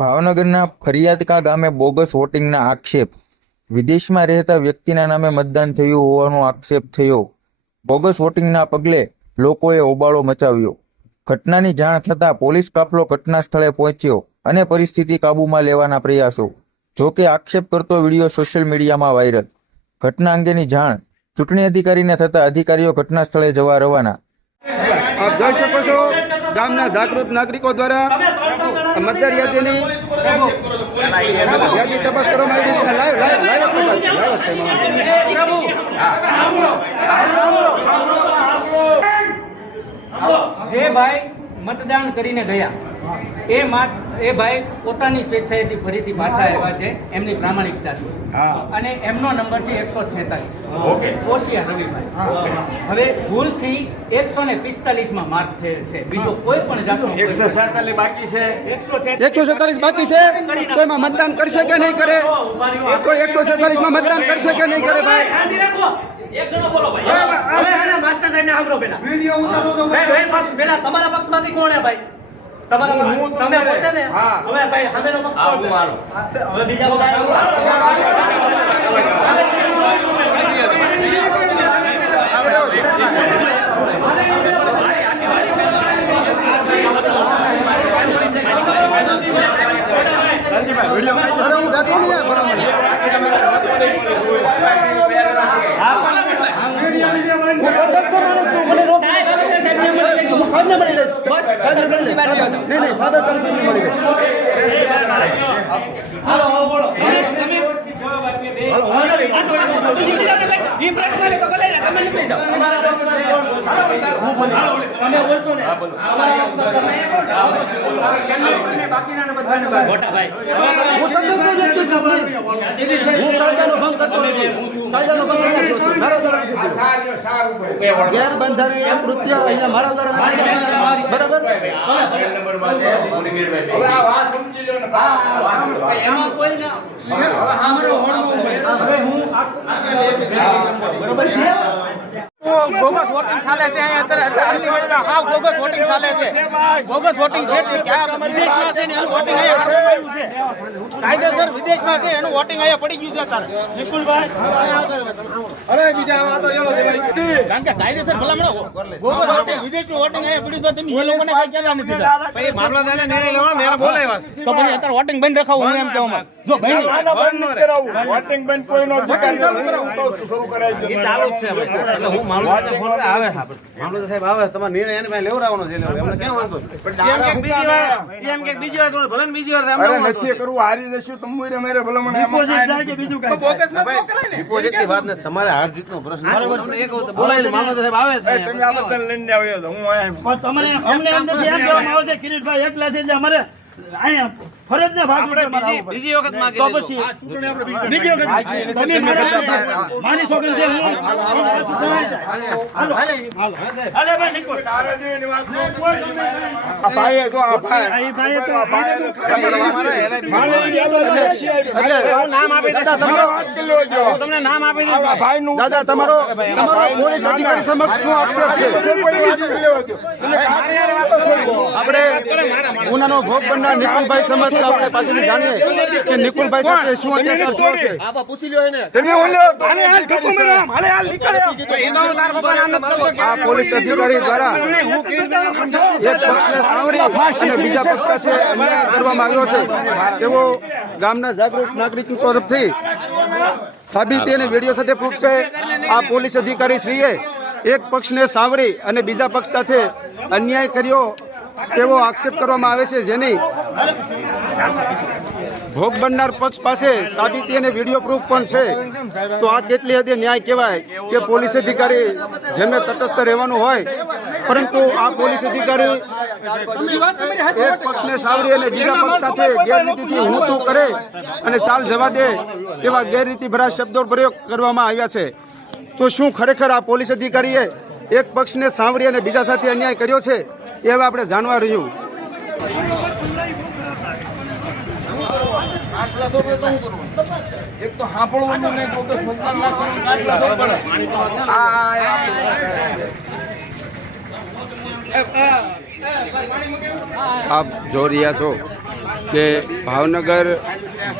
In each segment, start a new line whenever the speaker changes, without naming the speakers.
ભાવનગરના ફરિયાદકા ગામે બોગસ વોટિંગના આક્ષેપ. વિદેશમાં રહેતા વ્યક્તિના નામે મતદાન થયું હોવાનો આક્ષેપ થયો. બોગસ વોટિંગના પગલે લોકોએ હોબાળો મચાવ્યો. ઘટનાની જાણ થતાં પોલીસ કાફલો ઘટના સ્થળે પહોંચ્યો અને પરિસ્થિતિ કાબૂમાં લેવાના પ્રયાસો. જો કે આક્ષેપ કરતો વીડિયો સોશિયલ મીડિયામાં વાયરલ. ઘટના અંગેની જાણ ચૂંટણી અધિકારીને થતા અધિકારીઓ ઘટના સ્થળે જવા રવાના.
આપ જોઈ શકો છો ગામના જાગૃત નાગરિકો દ્વારા મતદાર યાદીની યાદી તપાસ કરવામાં આવી રહી છે લાઈવ લાઈવ લાઈવ તપાસ છે, લાઈવ. જે
ભાઈ મતદાન કરીને ગયા એ માત એ ભાઈ પોતાની સ્વેચ્છાએથી ફરીથી પાછા આવ્યા છે એમની પ્રામાણિકતાથી. અને એમનો નંબર છે એકસો છેતાલીસ. ઓશિયા રવિભાઈ. હવે ભૂલથી એકસો ને પિસ્તાલીસમાં માર્ક થયેલ છે. બીજો કોઈ પણ જાતનો
એકસો સાડતાલીસ બાકી છે.
એકસો
એકસો છેતાલીસ બાકી છે. કોઈમાં મતદાન કરશે કે નહીં કરે? કોઈ એકસો છેતાલીસ મતદાન કરશે કે નહીં કરે ભાઈ?
હવે આના માસ્ટર સાહેબને સાંભળો પેલા. ભાઈ, ભાઈ, પક્ષ પેલા તમારા પક્ષમાંથી કોણ હે ભાઈ? તમારા
હું.
તમે પોતે ને?
હા.
હવે ભાઈ સામેનો પક્ષ કોણ હવે બીજા બધા
फादर फादर नहीं नहीं फादर कंपनी मारेगा ગેરબંધારણીય કૃત્ય અહીંયા મારા દ્વારા બરાબર?
હવે આ વાત સમજી લો ને.
એમાં કોઈ ના હવે હું બરોબર છે? બોગસ વોટિંગ ચાલે છે અત્યારે. આટલી બોગસ વોટિંગ ચાલે છે. બોગસ વોટિંગ છે એટલે કે આ વિદેશમાં છે ને એનું વોટિંગ અહીંયા છે. કાયદેસર વિદેશમાં છે એનું વોટિંગ અહીંયા પડી ગયું છે અત્યારે. નિકુલભાઈ. અરે બીજા વાતો ચાલો કારણ કે કાયદેસર ભલામણ બોગસ વોટિંગ વિદેશનું વોટિંગ અહીંયા પડ્યું તો તમે એ લોકોને કઈ કહેતા નથી સર
મામલાદારને નિર્ણય લેવાનો મેં બોલાવ્યા છે.
તો પછી અત્યારે વોટિંગ બંધ રખાવું એમ કહેવા માંગુ. જો ભાઈ
વોટિંગ બંધ કોઈનો અધિકાર નથી. હું કહું છું, શરૂ કરાવી દો.
એ ચાલુ જ છે એટલે હું સાહેબ આવે તમારો નિર્ણય એને પાસે લેવડાવવાનો છે. એમને ક્યાં વાંધો એમ બીજી વાર એમ કે બીજી વાર ભલે બીજી વાર
નથી કરવું હારી જશું તો મુંય મેરે બોગસ મત મોકલાય ને.
ડિપોઝિટની વાત નથી. તમારે હાર જીતનો પ્રશ્ન છે. હું તમને એ કહું બોલાવી લે. સાહેબ આવે છે
તમે આ બધાને લઈને આવ્યો હું
તમને અમને એમ નથી એમ કહેવામાં આવે છે કિરીટભાઈ એકલા છે એટલે અમારે અહીંયા ફરજના ભાગરૂપે અમારે
બીજી- બીજી વખત માગી
તો પછી બીજી વખત તમે મારા માની સોગંદ છે હું. હાલો હાલો ભાઈ નિકોલ
તારે જેવીની વાત ન. આ ભાઈ. તો આ ભાઈ.
ભાઈ તો
આ ભાઈ તો
મારે ઈ છે.
એટલે
નામ આપી.
દાદા તમારો
વાત કરી લેજો.
તમને નામ આપી દઈશ.
ભાઈ નું
દાદા તમારો તમારો પોલીસ અધિકારી સમક્ષ શું આક્ષેપ છે. આપણે ગુનાનો ભોગ બનનાર નિકુલભાઈ સમક્ષ આપણે પાસેથી જાણીએ કે નિકુલભાઈ સાથે શું અત્યાચાર થયો છે?
તમે ઓલો હાલે હાલ ઠપકો મેરો હાલે હાલ નીકળે.
આ પોલીસ અધિકારી દ્વારા એક પક્ષને સાંભળી અને બીજા પક્ષ સાથે અન્યાય કરવામાં આવ્યો છે. તેવો ગામના જાગૃત નાગરિક તરફથી સાબિતી અને વીડિયો સાથે પ્રૂફ છે. આ પોલીસ અધિકારી શ્રીએ એક પક્ષને સાંવરી અને બીજા પક્ષ સાથે અન્યાય કર્યો તેવો આક્ષેપ કરવામાં આવે છે જેની ભોગ બનનાર પક્ષ પાસે સાબિતી અને વીડિયો પ્રૂફ પણ છે. તો આ કેટલી હદે ન્યાય કહેવાય કે પોલીસ અધિકારી જેમને તટસ્થ રહેવાનું હોય? પરંતુ આ પોલીસ અધિકારી એક પક્ષને સાવરી અને બીજા પક્ષ સાથે ગેરરીતિથી હું તું કરે અને ચાલ જવા દે એવા ગેરરીતિ ભરા શબ્દો પ્રયોગ કરવામાં આવ્યા છે. તો શું ખરેખર આ પોલીસ અધિકારીએ એક પક્ષને સાંભળી અને બીજા સાથે અન્યાય કર્યો છે? એ હવે આપણે જાણવા રહ્યું.
એક તો સાંભળવાનું પડે.
આપ જોઈ રહ્યા છો કે ભાવનગર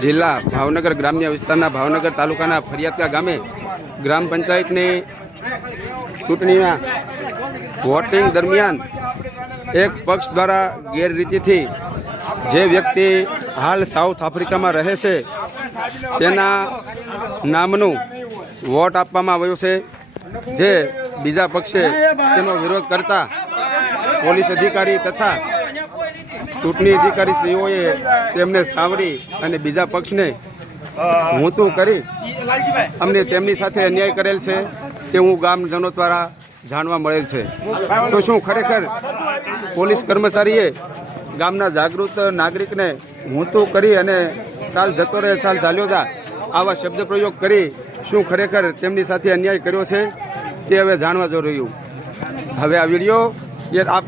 જિલ્લા ભાવનગર ગ્રામ્ય વિસ્તારના ભાવનગર તાલુકાના ફરિયાદકા ગામે ગ્રામ પંચાયતની ચૂંટણીના વોટિંગ દરમિયાન એક પક્ષ દ્વારા ગેરરીતિથી જે વ્યક્તિ હાલ સાઉથ આફ્રિકામાં રહે છે. તેના નામનું વોટ આપવામાં આવ્યો છે. જે બીજા પક્ષે તેનો વિરોધ કરતા પોલીસ અધિકારી તથા ચૂંટણી અધિકારી શ્રીઓએ તેમને સાવરી અને બીજા પક્ષને ઊંતું કરી અમને તેમની સાથે અન્યાય કરેલ છે તેવું ગામજનો દ્વારા જાણવા મળેલ છે. તો શું ખરેખર પોલીસ કર્મચારીએ ગામના જાગૃત નાગરિકને ઊંતું કરી અને ચાલ જતો રહે ચાલ ચાલ્યો જા, આવા શબ્દ પ્રયોગ કરી શું ખરેખર તેમની સાથે અન્યાય કર્યો છે તે હવે જાણવા જો હવે આ વીડિયો એ આપ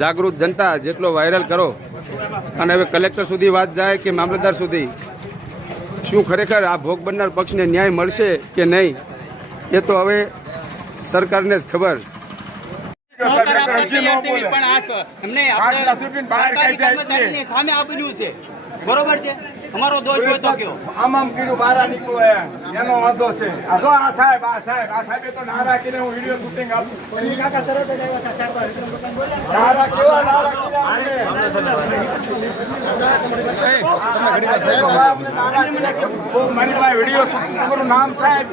જાગૃત જનતા જેટલો વાયરલ કરો અને હવે કલેક્ટર સુધી વાત જાય કે મામલતદાર સુધી, શું ખરેખર આ ભોગ બનનાર પક્ષને ન્યાય મળશે કે નહીં, એ તો હવે સરકારને જ ખબર.
સામે આ છે. બરોબર છે? અમારો દોષ હોય તો કયો?
આમ આમ કીધું બહાર નીકળો એનો વાંધો છે. આ જો આ સાહેબ આ સાહેબ આ સાહેબે તો નારા કરીને હું વીડિયો શૂટિંગ આપું. નારા કેવા નારા મારી પાસે વીડિયો શૂટિંગ નામ સાહેબ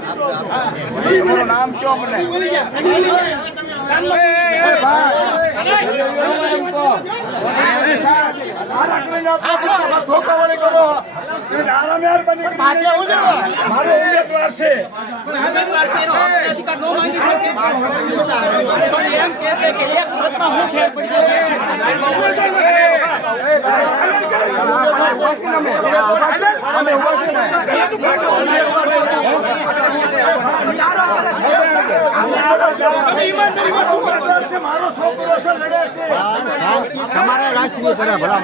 નામ કયો મને મારો ઉમેદવાર
અધિકાર
લડે છે
તમારે રાજકીય પડે ભલા